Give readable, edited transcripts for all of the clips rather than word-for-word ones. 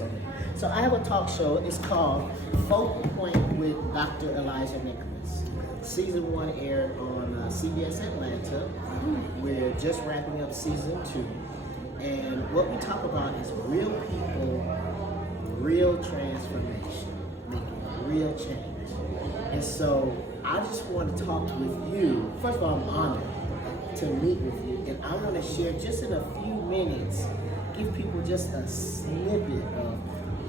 Okay. So I have a talk show. It's called Focal Point with Dr. Elijah Nicholas. Season 1 aired on CBS Atlanta. We're just wrapping up season 2. And what we talk about is real people, real transformation, making real change. And so I just want to talk with you. First of all, I'm honored to meet with you. And I want to share just in a few minutes, give people just a snippet of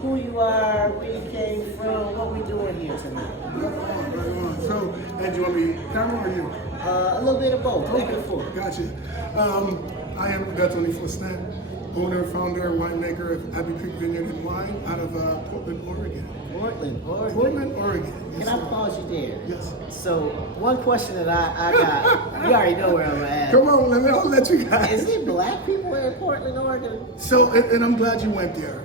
who you are, where you came from, what we're doing here tonight. Right on. So, and do you want me camera or you? A little bit of both. Back and forth. Gotcha. I am Bertony Faoustin, owner, founder, winemaker of Abbey Creek Vineyard and Wine out of Portland, Oregon. Portland, Oregon. Portland, Oregon. Can I pause you there? Yes. So, one question that I got, you already know where I'm at. Come on, I'll let you guys. Is it black people in Portland, Oregon? So, and I'm glad you went there.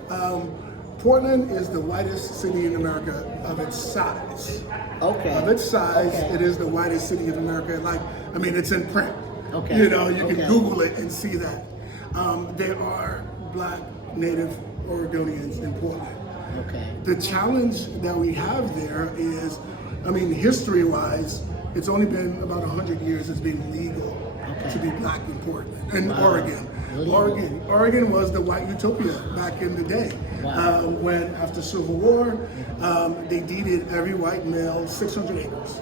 Portland is the whitest city in America of its size. Okay. Of its size, Okay. it is the whitest city of America. It's in print. Okay. You know, you Okay. can Google it and see that. There are black native Oregonians in Portland. Okay. The challenge that we have there is, history-wise, it's only been about 100 years it's been legal to be black in Portland, in Oregon. Really? Oregon was the white utopia back in the day. Wow. When after Civil War, they deeded every white male 600 acres.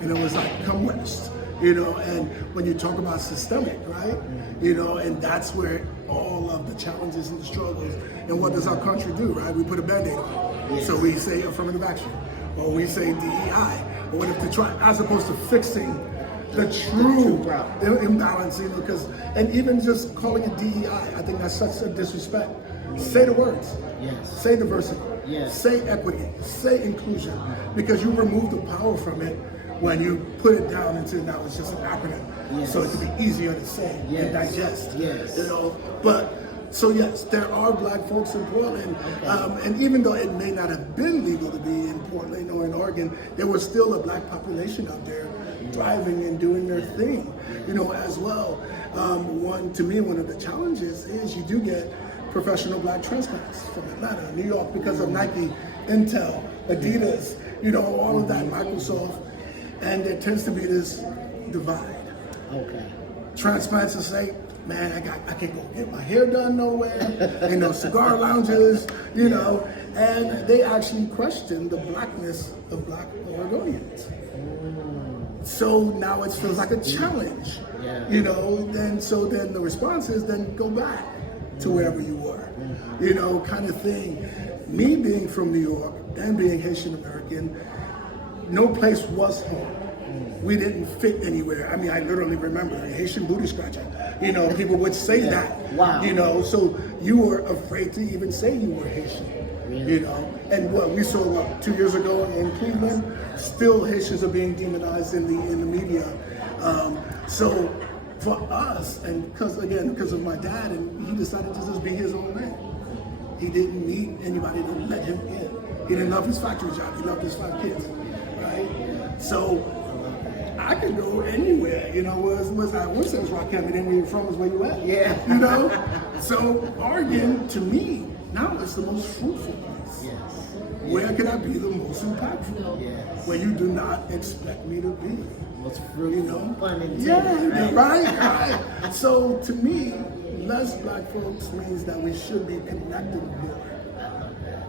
And it was like, come west. And when you talk about systemic, right? And that's where all of the challenges and the struggles, and what does our country do, right? We put a Band-Aid on. Yes. So we say affirmative action, or we say DEI, or what if to try, as opposed to fixing the true imbalance, and even just calling it DEI, I think that's such a disrespect. Say the words. Yes. Say diversity. Yes. Say equity. Say inclusion. Because you remove the power from it when you put it down into now it's just an acronym. Yes. So it can be easier to say and digest. Yes. So yes, there are black folks in Portland, and even though it may not have been legal to be in Portland or in Oregon, there was still a black population out there thriving and doing their thing, as well. One of the challenges is you do get professional black transplants from Atlanta, New York, because of Nike, Intel, Adidas, all of that, Microsoft, and there tends to be this divide. Okay. Transplants will say, man, I can't go get my hair done nowhere, cigar lounges, and they actually question the blackness of black Oregonians. So now it feels like a challenge, then the response is then go back to wherever you were, kind of thing. Me being from New York and being Haitian American, no place was home. We didn't fit anywhere. I literally remember a Haitian booty scratcher. People would say that. Wow. So you were afraid to even say you were Haitian. Really? And what we saw 2 years ago in Cleveland, still Haitians are being demonized in the media. So for us, and because of my dad, and he decided to just be his own man. He didn't need anybody to let him in. He didn't love his factory job. He loved his 5 kids, right? So I could go anywhere, was I once said was Raquel, and then where you're from is where you at. Yeah. So Oregon, to me, now is the most fruitful place. Yes. Where can I be the most impactful? Yes. Where you do not expect me to be. Most fruitful, pun intended, Yeah, right. So to me, less black folks means that we should be connected more.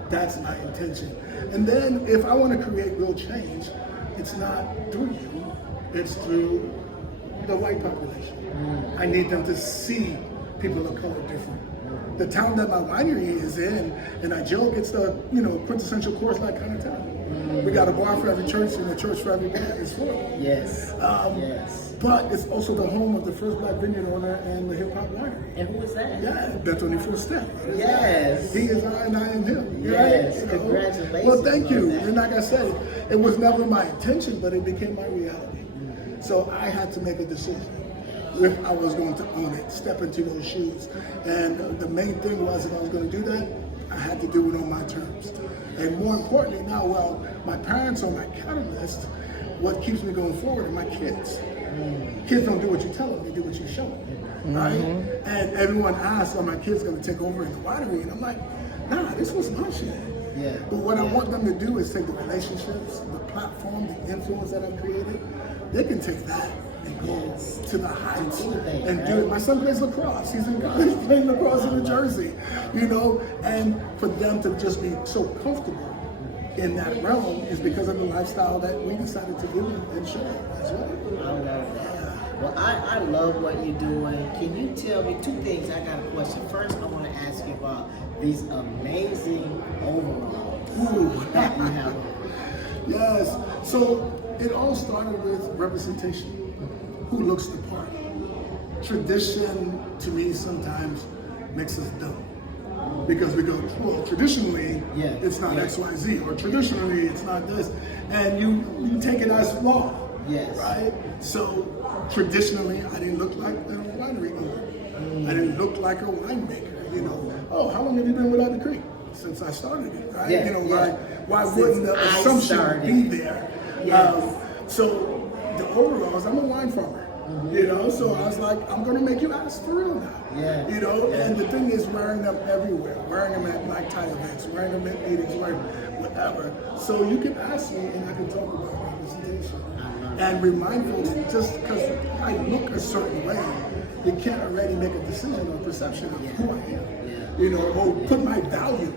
That's my intention. And then if I want to create real change, it's not through you, it's through the white population. I need them to see people of color different. The town that my winery is in, and I joke, it's the quintessential Coors Light kind of town. We got a bar for every church and a church for every bar. It's full. Yes. Yes. But it's also the home of the first black vineyard owner and the hip hop winery. And who is that? Yeah, Bertony Faoustin. Yes. He is I and I am him. Yes. Right? Congratulations. Well, thank you. That. And like I said, it was never my intention, but it became my reality. So I had to make a decision if I was going to own it, step into those shoes. And the main thing was, if I was going to do that, I had to do it on my terms. And more importantly now, my parents are my catalyst. What keeps me going forward are my kids. Kids don't do what you tell them, they do what you show them, right? And everyone asks, are my kids gonna take over in the winery? And I'm like, nah, this was my shit. Yeah. But what I want them to do is take the relationships, the platform, the influence that I've created, they can take that and go to the heights and do it. My son plays lacrosse. He's in college playing lacrosse in New Jersey, you know, and for them to just be so comfortable in that realm is because of the lifestyle that we decided to do and show as well. I love that. Well, I love what you're doing. Can you tell me two things? I got a question. First, I want to ask you about these amazing overalls that you have. Yes. So it all started with representation. Who looks the part? Tradition, to me, sometimes makes us dumb. Because we go, well, traditionally, it's not X, Y, Z, or traditionally, it's not this. And you take it as law, right? So traditionally, I didn't look like a winery owner. I didn't look like a winemaker, you know. Oh, how long have you been without the creek? Since I started it, right? You know, why wouldn't the assumption be there? So the overalls, I'm a wine farmer. You know, so I was like, I'm gonna make you ask for real now. You know, and the thing is wearing them everywhere, wearing them at black tie events, wearing them at meetings, wearing whatever. So you can ask me and I can talk about representation. And be mindful that just because I look a certain way, you can't already make a decision or perception of who I am. You know, or put my value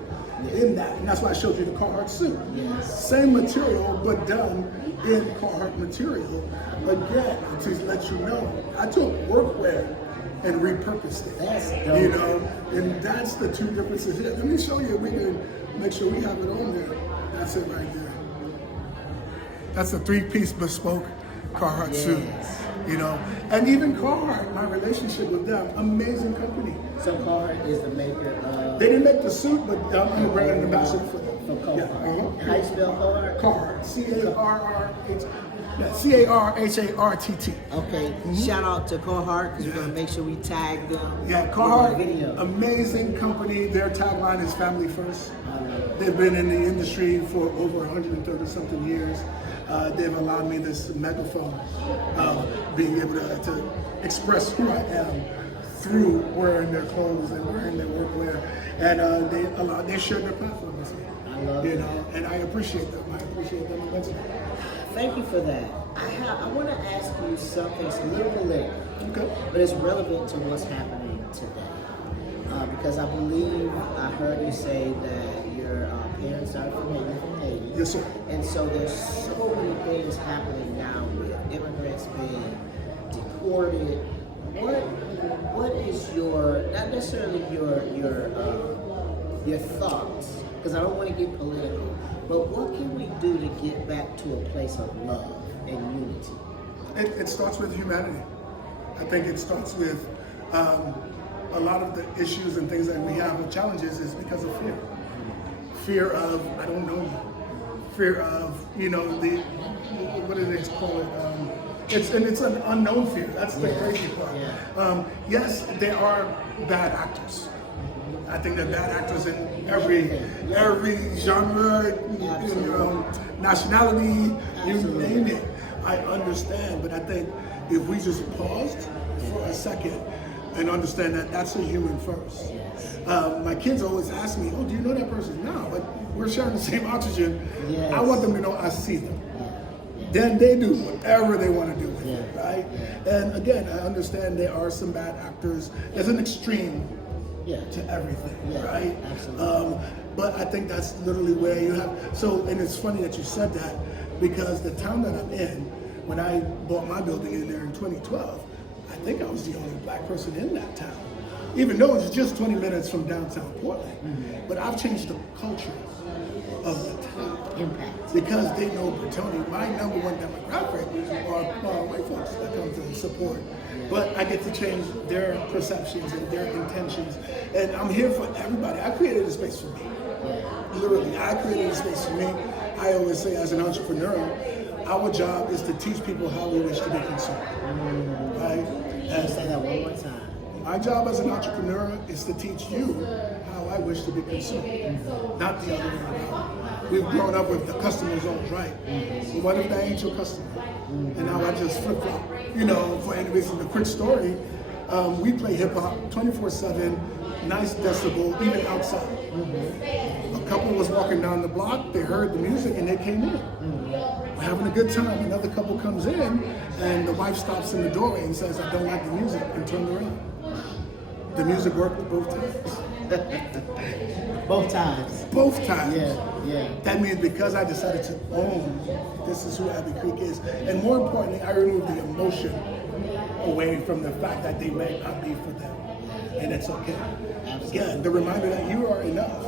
in that. And that's why I showed you the Carhartt suit. Same material, but done in Carhartt material. Again, to let you know, I took workwear and repurposed it. That's dope. You know, and that's the two differences here. Let me show you, we can make sure we have it on there. That's it right there. That's a 3-piece bespoke Carhartt suit. You know, and even Carhartt, my relationship with them, amazing company. So Carhartt is the maker of... They didn't make the suit, but I'm a brand ambassador for them. For Carhartt. How you spell Carhartt? Carhartt. C-A-R-R-H. C-A-R-H-A-R-T-T. Okay, shout out to Carhartt because we're going to make sure we tag them. Carhartt, video. Amazing company. Their tagline is family first. They've been in the industry for over 130 something years. They've allowed me this megaphone of being able to express who I am through wearing their clothes and wearing their workwear. And they shared their platform with me. I love you know, and I appreciate them. I appreciate them immensely. Thank you for that. I want to ask you something, it's a little political, but it's relevant to what's happening today. Because I believe I heard you say that your parents are from Haiti. Yes, sir. And so there's so many things happening now with immigrants being deported. What is your, not necessarily your thoughts, because I don't want to get political, but what can we do to get back to a place of love and unity? It starts with humanity. I think it starts with a lot of the issues and things that we have with challenges is because of fear. Fear of, I don't know you. Fear of, you know, what do they call it? It's an unknown fear. That's the crazy part. Yes, there are bad actors. I think they're bad actors in every genre, you know, nationality, you name it. I understand, but I think if we just paused for a second and understand that that's a human first. My kids always ask me, oh, do you know that person? No, but we're sharing the same oxygen. I want them to know I see them. Then they do whatever they want to do with it, right? And again, I understand there are some bad actors. There's an extreme to everything, right? Absolutely. But I think that's literally where you have, so, and it's funny that you said that, because the town that I'm in, when I bought my building in there in 2012, I think I was the only black person in that town, even though it's just 20 minutes from downtown Portland. But I've changed the culture of the town. Impact. Because they know Bertony, my number one demographic are white folks that come to support. But I get to change their perceptions and their intentions. And I'm here for everybody. I created a space for me. Literally, I created a space for me. I always say as an entrepreneur, our job is to teach people how we wish to be consumed. Right? And say that one more time. My job as an entrepreneur is to teach you how I wish to be consumed, not the other way around. We've grown up with the customer's always right. But what if that ain't your customer? And now I just flip flop. You know, for any reason, a quick story, we play hip hop 24/7, nice decibel, even outside. A couple was walking down the block, they heard the music and they came in. We're having a good time. Another couple comes in and the wife stops in the doorway and says, I don't like the music, and turned around. The music worked both times. Both times. Both times. Yeah. That means because I decided to own this is who Abbey Creek is. And more importantly, I removed the emotion away from the fact that they may not be for them. And it's okay. Absolutely. Again, the reminder that you are enough.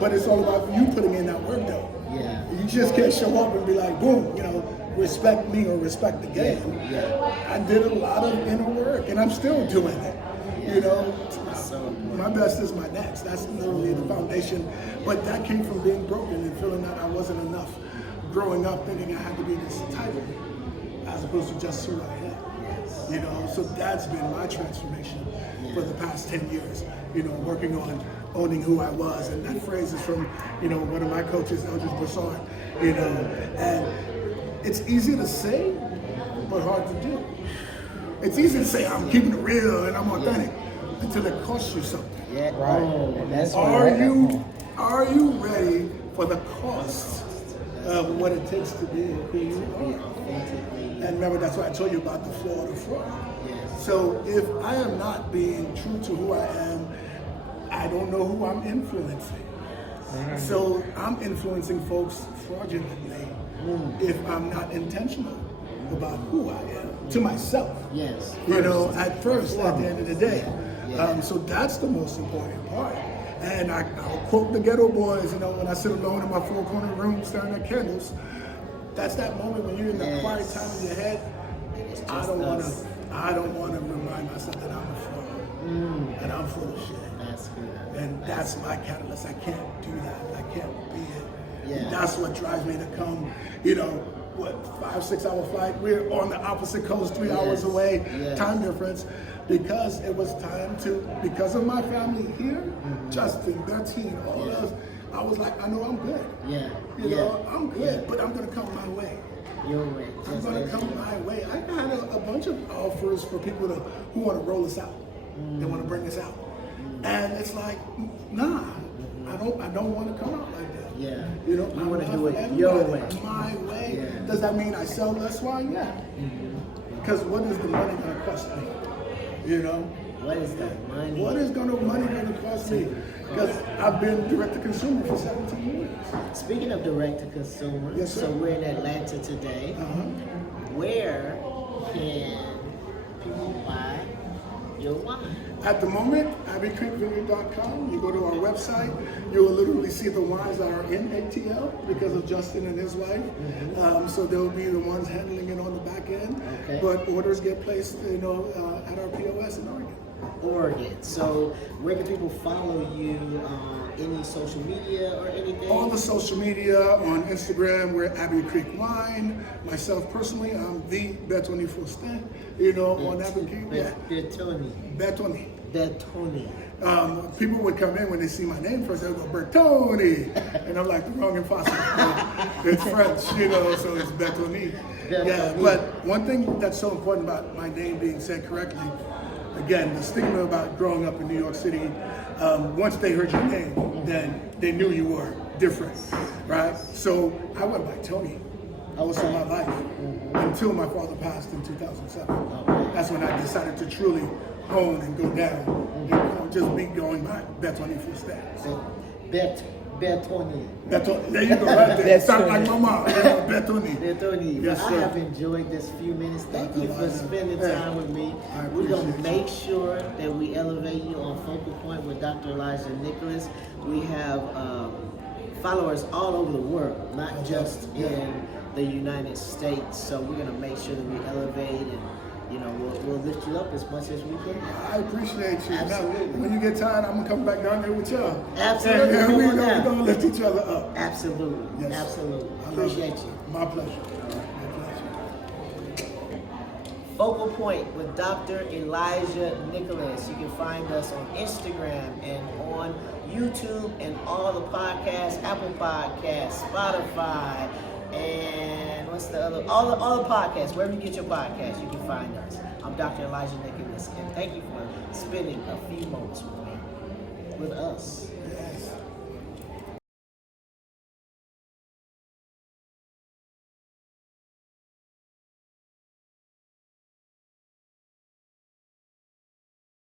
But it's all about you putting in that work though. Yeah. You just can't show up and be like, boom, you know, respect me or respect the game. Yeah. I did a lot of inner work and I'm still doing it. You know, my best is my next. That's literally the foundation. But that came from being broken and feeling that I wasn't enough. Growing up thinking I had to be this title as opposed to just who I am. You know, so that's been my transformation for the past 10 years. You know, working on owning who I was. And that phrase is from, you know, one of my coaches, Eldridge Broussard, you know. And it's easy to say, but hard to do. It's easy to say I'm keeping it real and I'm authentic until it costs you something. Yeah. Right. Oh, that's Are you ready for the cost of what it takes to be who you are? And remember, that's why I told you about the floor of the fraud. Yes. So if I am not being true to who I am, I don't know who I'm influencing. So I'm influencing folks fraudulently if I'm not intentional about who I am to myself. Yes. You know, at first, at the end of the day. So that's the most important part. And I'll quote the Ghetto Boys, you know, when I sit alone in my four-corner room staring at candles. That's that moment when you're in the quiet time in your head. I don't want to remind myself that I'm a fraud, that I'm full of shit. That's good. And that's my catalyst. I can't do that. I can't be it. Yeah. And that's what drives me to come, you know, 5-6 hour flight. We're on the opposite coast, 3 hours away, time difference. Because it was time to, because of my family here, Justin, Bertony, all of us, I was like, I know I'm good. You know, I'm good, but I'm going to come my way. Your way. I'm going to come my way. I had a bunch of offers for people who want to roll us out. They want to bring us out. And it's like, nah, I don't want to come out like that. Yeah. You know, I want to do it your way. My way. Yeah. Does that mean I sell less wine? Yeah. Because what is the money going to cost me? You know? What is that money? What is money going to cost me? Because I've been direct to consumer for 17 years. Speaking of direct to consumer, Yes, sir. so we're in Atlanta today. Where can people buy your wine? At the moment, AbbeyCreekVineyard.com. You go to our website, you will literally see the wines that are in ATL because of Justin and his wife. So they'll be the ones handling it on the back end. Okay. But orders get placed, you know, at our POS in Oregon. So where can people follow you? Any social media or anything? All the social media on Instagram, we're Abbey Creek Wine. Myself personally, I'm the Bertony Faoustin. You know, on Abbey Creek. Bertony. People would come in when they see my name first, they would go Bertony, and I'm like, the wrong impossible. It's French, you know, so it's Bertony. Yeah, but one thing that's so important about my name being said correctly, again, the stigma about growing up in New York City, once they heard your name, then they knew you were different, right? So I went by Tony most of my life until my father passed in 2007. That's when I decided to truly own and go down and just be going by Bertony Faoustin. Bertony. There you go, right there. Sound like my mom, Bertony. Bertony. Yes, I sir. have enjoyed this few minutes. Thank you for spending time with me. I We're going to appreciate make sure that we elevate you on Focal Point with Dr. Elijah Nicholas. We have followers all over the world, not just in the United States. So we're going to make sure that we elevate and, you know, we'll lift you up as much as we can. I appreciate you. Absolutely. Now, when you get tired, I'm gonna come back down there with y'all. Absolutely. And Come we're on down. gonna lift each other up. Absolutely. Yes. Absolutely. I love Appreciate it. you. My pleasure. My pleasure. Focal Point with Dr. Elijah Nicholas. You can find us on Instagram and on YouTube and all the podcasts, Apple Podcasts, Spotify, and what's the other? All the podcasts, wherever you get your podcasts, you can find us. I'm Dr. Elijah Nicholas, and thank you for spending a few moments with me, with us.